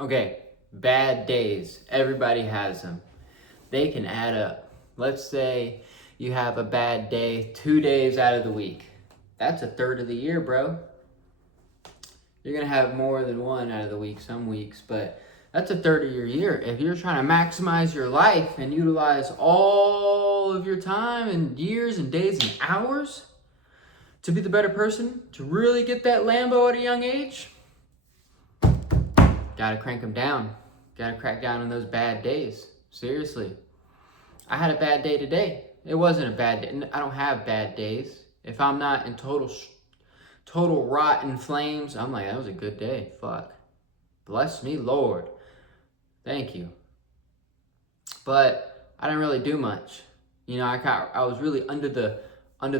Okay, bad days. Everybody has them. They can add up. Let's say you have a bad day 2 days out of the week. That's a third of the year, bro. You're going to have more than one out of the week some weeks, but that's a third of your year. If you're trying to maximize your life and utilize all of your time and years and days and hours to be the better person, to really get that Lambo at a young age, gotta crank them down. Gotta crack down on those bad days. Seriously. I had a bad day today. It wasn't a bad day. I don't have bad days. If I'm not in total rotten flames, I'm like, that was a good day. Fuck. Bless me, Lord. Thank you. But I didn't really do much. You know, I was really under the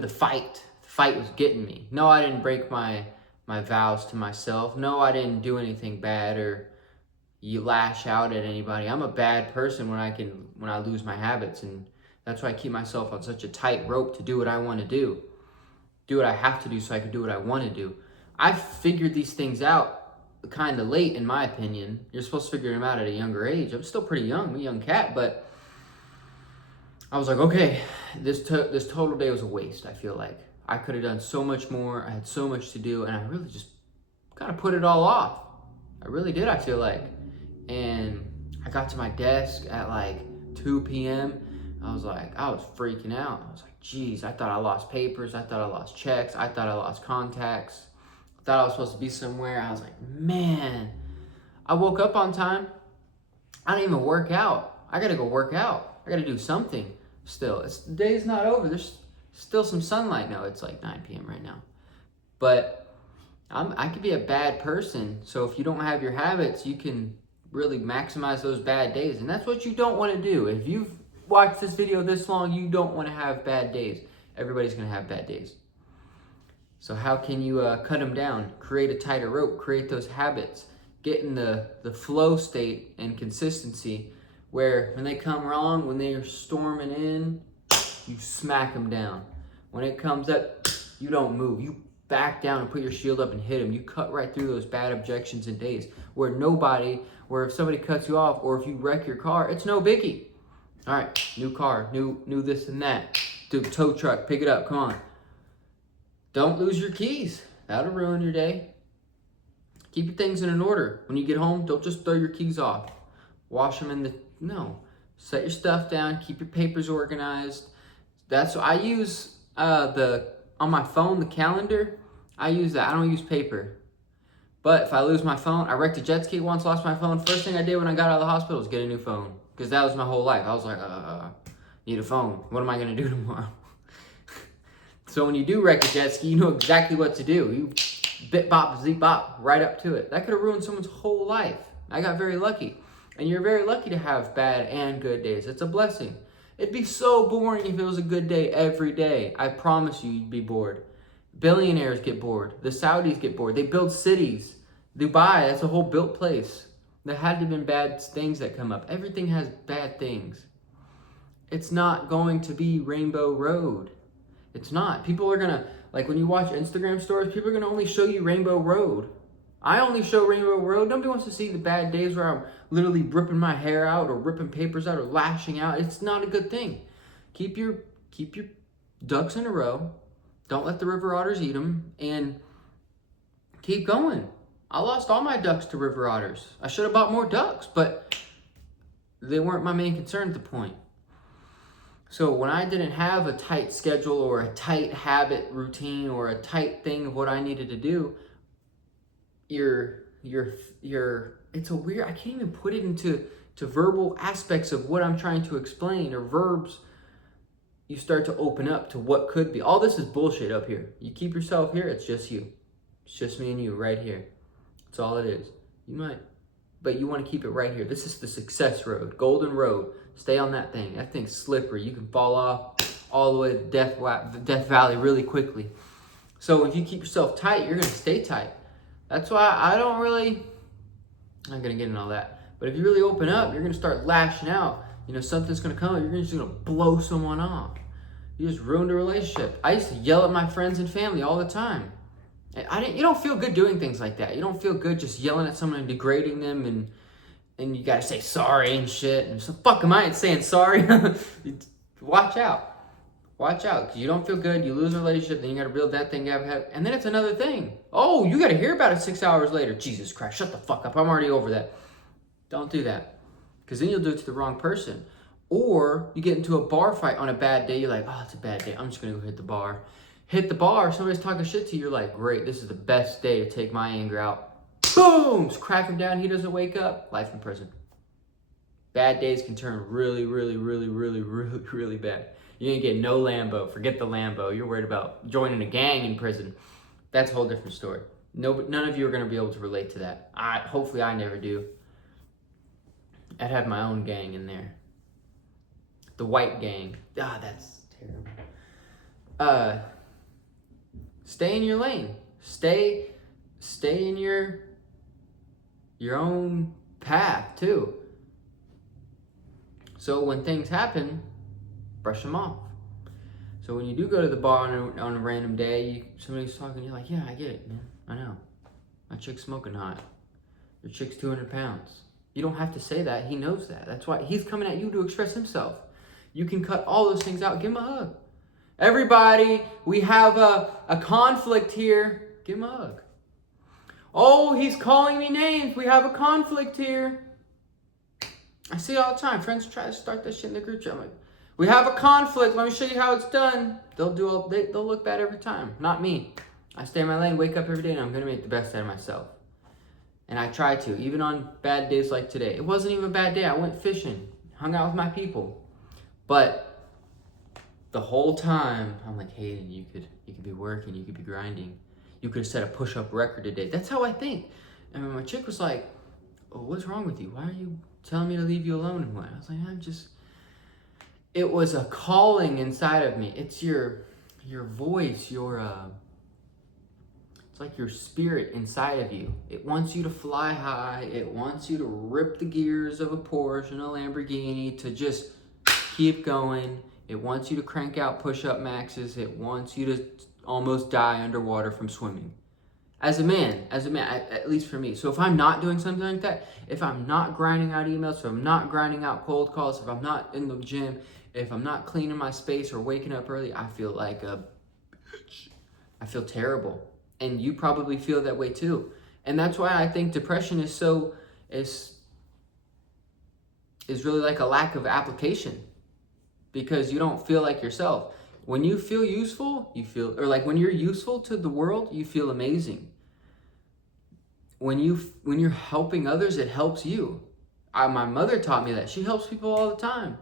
fight. The fight was getting me. No, I didn't break my vows to myself. No, I didn't do anything bad or you lash out at anybody. I'm a bad person when I lose my habits, and that's why I keep myself on such a tight rope to do what I want to do what I have to do so I can do what I want to do. I figured these things out kind of late, in my opinion. You're supposed to figure them out at a younger age. I'm still pretty young. I'm a young cat, but I was like, okay, this total day was a waste. I feel like I could have done so much more. I had so much to do, and I really just kind of put it all off. I really did, I feel like. And I got to my desk at like 2 p.m. I was freaking out. I was like, geez, I thought I lost papers. I thought I lost checks. I thought I lost contacts. I thought I was supposed to be somewhere. I was like, man. I woke up on time. I didn't even work out. I gotta go work out. I gotta do something still. The day's not over. There's still some sunlight. No, it's like 9 p.m. right now. But I could be a bad person. So if you don't have your habits, you can really maximize those bad days. And that's what you don't want to do. If you've watched this video this long, you don't want to have bad days. Everybody's going to have bad days. So how can you cut them down? Create a tighter rope. Create those habits. Get in the flow state and consistency where when they come wrong, when they're storming in, you smack them down. When it comes up, you don't move. You back down and put your shield up and hit them. You cut right through those bad objections and days where if somebody cuts you off or if you wreck your car, it's no biggie. All right, new car, new this and that. Dude, tow truck, pick it up, come on. Don't lose your keys. That'll ruin your day. Keep your things in an order. When you get home, don't just throw your keys off. Wash them set your stuff down, keep your papers organized. That's what I use on my phone, the calendar. I use that. I don't use paper. But if I lose my phone, I wrecked a jet ski once, lost my phone. First thing I did when I got out of the hospital was get a new phone. Because that was my whole life. I was like, need a phone. What am I going to do tomorrow? So when you do wreck a jet ski, you know exactly what to do. You bit bop, zip bop, right up to it. That could have ruined someone's whole life. I got very lucky. And you're very lucky to have bad and good days. It's a blessing. It'd be so boring if it was a good day every day. I promise you'd be bored. Billionaires get bored. The Saudis get bored. They build cities. Dubai, that's a whole built place. There had to have been bad things that come up. Everything has bad things. It's not going to be Rainbow Road. It's not. People are going to, like when you watch Instagram stories, people are going to only show you Rainbow Road. I only show Rainbow Road. Nobody wants to see the bad days where I'm literally ripping my hair out or ripping papers out or lashing out. It's not a good thing. Keep your ducks in a row. Don't let the river otters eat them, and keep going. I lost all my ducks to river otters. I should have bought more ducks, but they weren't my main concern at the point. So when I didn't have a tight schedule or a tight habit routine or a tight thing of what I needed to do, it's a weird, I can't even put it into verbal aspects of what I'm trying to explain or verbs. You start to open up to what could be. All this is bullshit up here. You keep yourself here, it's just you. It's just me and you right here. That's all it is. But you want to keep it right here. This is the success road, golden road. Stay on that thing. That thing's slippery. You can fall off all the way to the Death Valley really quickly. So if you keep yourself tight, you're going to stay tight. That's why I'm not going to get into all that. But if you really open up, you're going to start lashing out. Something's going to come up. You're just going to blow someone off. You just ruined a relationship. I used to yell at my friends and family all the time. You don't feel good doing things like that. You don't feel good just yelling at someone and degrading them and and you gotta say sorry and shit. And so, fuck am I ain't saying sorry? Watch out. Watch out, because you don't feel good, you lose a relationship, then you gotta build that thing, and then it's another thing. Oh, you gotta hear about it 6 hours later. Jesus Christ, shut the fuck up, I'm already over that. Don't do that, because then you'll do it to the wrong person. Or you get into a bar fight on a bad day, you're like, oh, it's a bad day, I'm just gonna go hit the bar. Hit the bar, somebody's talking shit to you, you're like, great, this is the best day to take my anger out. Boom, crack him down, he doesn't wake up, life in prison. Bad days can turn really, really, really, really, really, really bad. You ain't get no Lambo. Forget the Lambo. You're worried about joining a gang in prison. That's a whole different story. None of you are going to be able to relate to that. Hopefully I never do. I'd have my own gang in there. The white gang. That's terrible. Stay in your lane. Stay in your own path too. So when things happen, brush them off. So when you do go to the bar on a random day, somebody's talking, you're like, yeah, I get it, man. I know. My chick's smoking hot. Your chick's 200 pounds. You don't have to say that. He knows that. That's why he's coming at you to express himself. You can cut all those things out. Give him a hug. Everybody, we have a conflict here. Give him a hug. Oh, he's calling me names. We have a conflict here. I see it all the time. Friends try to start that shit in the group chat. I'm like, we have a conflict. Let me show you how it's done. They'll look bad every time. Not me. I stay in my lane, wake up every day, and I'm going to make the best out of myself. And I try to, even on bad days like today. It wasn't even a bad day. I went fishing, hung out with my people. But the whole time, I'm like, Hayden, you could be working, you could be grinding. You could have set a push-up record today. That's how I think. And when my chick was like, oh, what's wrong with you? Why are you telling me to leave you alone? And what? I was like, it was a calling inside of me. It's your voice, it's like your spirit inside of you. It wants you to fly high. It wants you to rip the gears of a Porsche and a Lamborghini, to just keep going. It wants you to crank out push-up maxes. It wants you to almost die underwater from swimming. As a man, at least for me. So if I'm not doing something like that, if I'm not grinding out emails, if I'm not grinding out cold calls, if I'm not in the gym, if I'm not cleaning my space or waking up early, I feel like a bitch. I feel terrible. And you probably feel that way too. And that's why I think depression is really like a lack of application, because you don't feel like yourself. When you feel useful, when you're useful to the world, you feel amazing. When you're helping others, it helps you. My mother taught me that. She helps people all the time.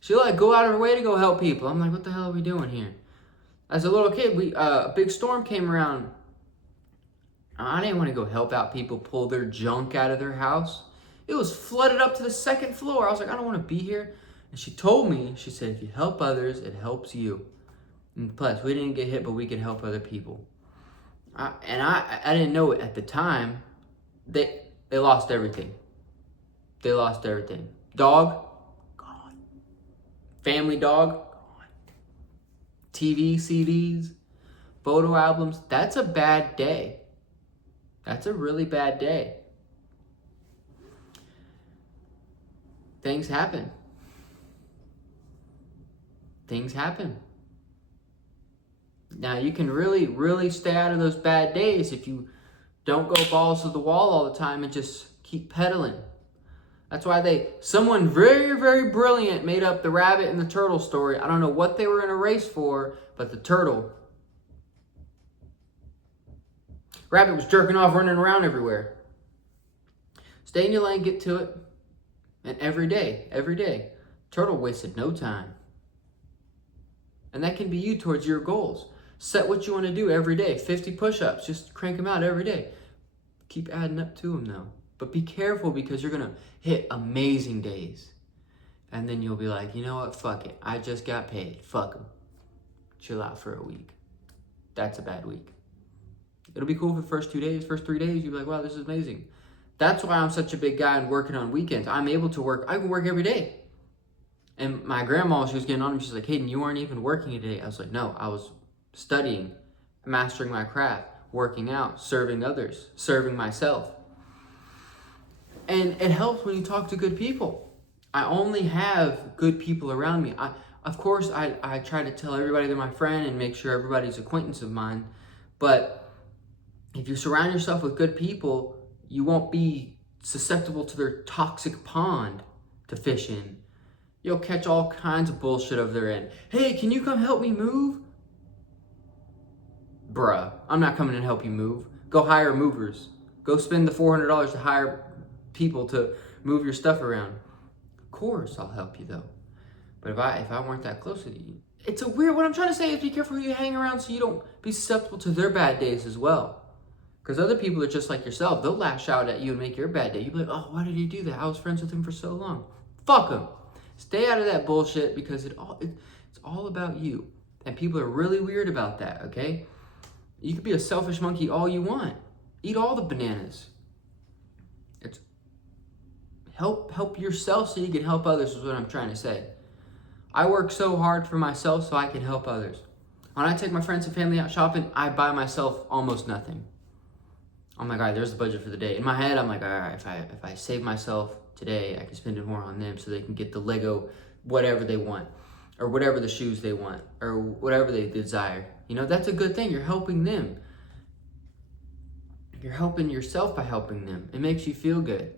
She'll go out of her way to go help people. I'm like, what the hell are we doing here? As a little kid, a big storm came around. I didn't want to go help out people pull their junk out of their house. It was flooded up to the second floor. I was like, I don't want to be here. And she told me, she said, if you help others, it helps you. And plus, we didn't get hit, but we can help other people. I didn't know it at the time. They lost everything. They lost everything. Dog, gone. Family dog, gone. TV, CDs, photo albums. That's a bad day. That's a really bad day. Things happen. Things happen. Now, you can really, really stay out of those bad days if you don't go balls to the wall all the time and just keep pedaling. That's why someone very, very brilliant made up the rabbit and the turtle story. I don't know what they were in a race for, but the rabbit was jerking off, running around everywhere. Stay in your lane, get to it. And every day, turtle wasted no time. And that can be you towards your goals. Set what you want to do every day. 50 push-ups. Just crank them out every day. Keep adding up to them, though. But be careful, because you're going to hit amazing days. And then you'll be like, you know what? Fuck it. I just got paid. Fuck them. Chill out for a week. That's a bad week. It'll be cool for the first 2 days. First 3 days, you'll be like, wow, this is amazing. That's why I'm such a big guy and working on weekends. I'm able to work. I can work every day. And my grandma, she was getting on me. She's like, Hayden, you weren't even working today. I was like, no, I was studying, mastering my craft, working out, serving others, serving myself. And it helps when you talk to good people. I only have good people around me. Of course, I try to tell everybody they're my friend and make sure everybody's acquaintance of mine. But if you surround yourself with good people, you won't be susceptible to their toxic pond to fish in. You'll catch all kinds of bullshit over their end. Hey, can you come help me move? Bruh, I'm not coming to help you move. Go hire movers. Go spend the $400 to hire people to move your stuff around. Of course I'll help you though. But if I weren't that close with you, it's a weird, what I'm trying to say is be careful who you hang around so you don't be susceptible to their bad days as well. Because other people are just like yourself. They'll lash out at you and make your bad day. You'll be like, oh, why did he do that? I was friends with him for so long. Fuck him. Stay out of that bullshit because it's all about you. And people are really weird about that, okay? You could be a selfish monkey all you want. Eat all the bananas. It's help yourself so you can help others is what I'm trying to say. I work so hard for myself so I can help others. When I take my friends and family out shopping, I buy myself almost nothing. I'm like, all right, there's the budget for the day. In my head, I'm like, all right, if I save myself today, I can spend it more on them so they can get the Lego, whatever they want, or whatever the shoes they want, or whatever they desire. You know, that's a good thing. You're helping them. You're helping yourself by helping them. It makes you feel good.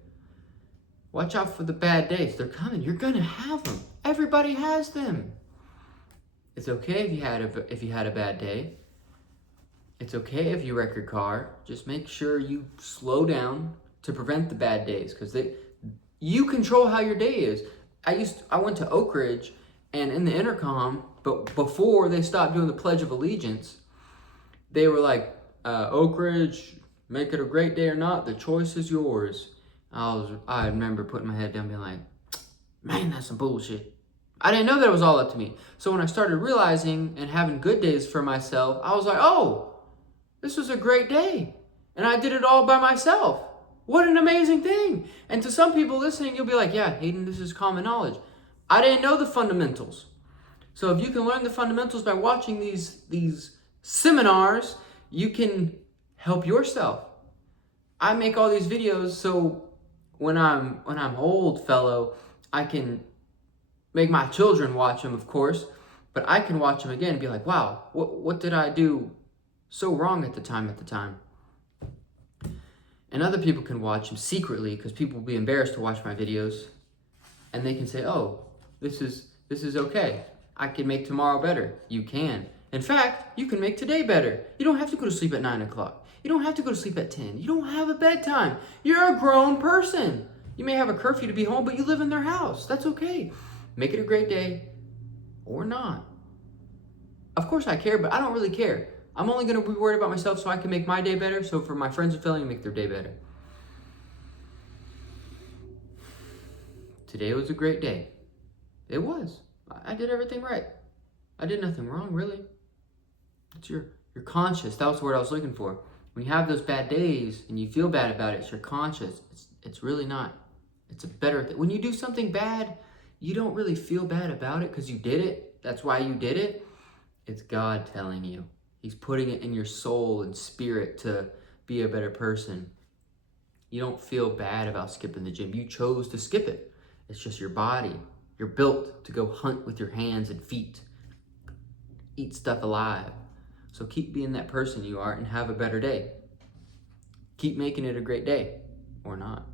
Watch out for the bad days. They're coming. You're gonna have them. Everybody has them. It's okay if you had a bad day. It's okay if you wreck your car. Just make sure you slow down to prevent the bad days, because you control how your day is. I went to Oak Ridge, and in the intercom, but before they stopped doing the Pledge of Allegiance, they were like, Oak Ridge, make it a great day or not, the choice is yours. I remember putting my head down and being like, man, that's some bullshit. I didn't know that it was all up to me. So when I started realizing and having good days for myself, I was like, oh, this was a great day. And I did it all by myself. What an amazing thing. And to some people listening, you'll be like, yeah, Hayden, this is common knowledge. I didn't know the fundamentals. So if you can learn the fundamentals by watching these seminars, you can help yourself. I make all these videos so when I'm old, fellow, I can make my children watch them, of course, but I can watch them again and be like, wow, what did I do so wrong at the time? And other people can watch them secretly because people will be embarrassed to watch my videos, and they can say, oh, this is okay. I can make tomorrow better. You can. In fact, you can make today better. You don't have to go to sleep at 9 o'clock. You don't have to go to sleep at 10. You don't have a bedtime. You're a grown person. You may have a curfew to be home, but you live in their house. That's okay. Make it a great day or not. Of course I care, but I don't really care. I'm only going to be worried about myself so I can make my day better, so for my friends and family, make their day better. Today was a great day. It was. I did everything right. I did nothing wrong, really. It's your conscious. That was the word I was looking for. When you have those bad days and you feel bad about it, it's your conscious. It's really not. It's a better thing. When you do something bad, you don't really feel bad about it because you did it. That's why you did it. It's God telling you. He's putting it in your soul and spirit to be a better person. You don't feel bad about skipping the gym. You chose to skip it. It's just your body. You're built to go hunt with your hands and feet. Eat stuff alive. So keep being that person you are and have a better day. Keep making it a great day or not.